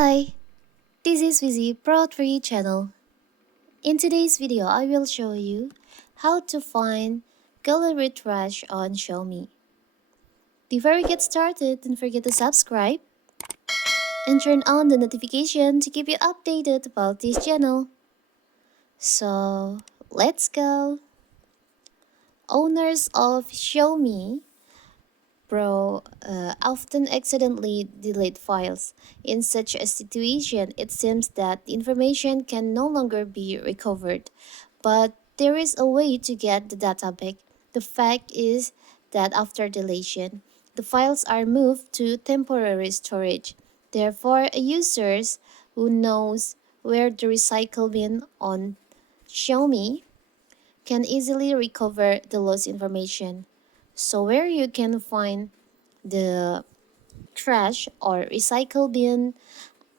Hi, this is Vizi Pro3 channel. In today's video, I will show you how to find gallery trash on Xiaomi. Before we get started, don't forget to subscribe and turn on the notification to keep you updated about this channel. So, let's go! Owners of Xiaomi Pro often accidentally delete files. In such a situation, it seems that the information can no longer be recovered. But there is a way to get the data back. The fact is that after deletion, the files are moved to temporary storage. Therefore, a user who knows where the recycle bin on Xiaomi can easily recover the lost information. So where you can find the trash or recycle bin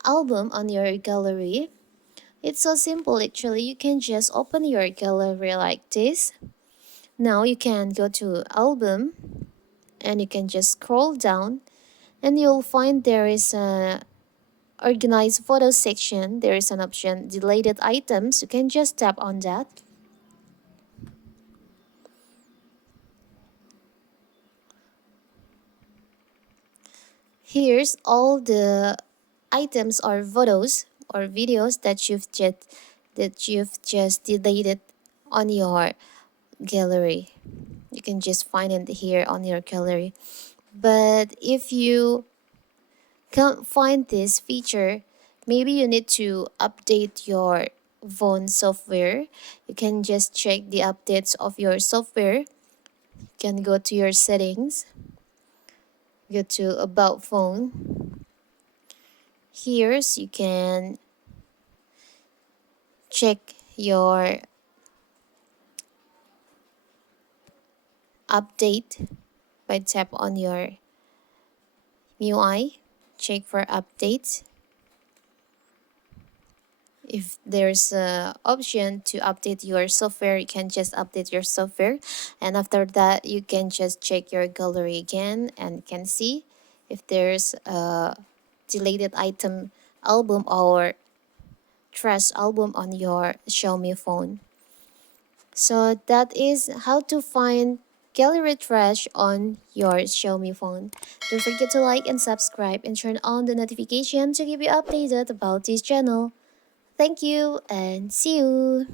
album on your gallery. It's so simple actually. You can just open your gallery like this. Now you can go to album and you can just scroll down and you'll find there is a organized photos section. There is an option deleted items. You can just tap on that. Here's all the items or photos or videos that you've just deleted on your gallery. You can just find it here on your gallery. But if you can't find this feature, maybe you need to update your phone software. You can just check the updates of your software. You can go to your settings, go to about phone. Here you can check your update by tap on your MIUI. Check for updates. If there's a option to update your software, you can just update your software, and after that you can just check your gallery again and can see if there's a deleted item album or trash album on your Xiaomi phone. So that is how to find gallery trash on your Xiaomi phone. Don't forget to like and subscribe and turn on the notification to keep you updated about this channel. Thank you and see you.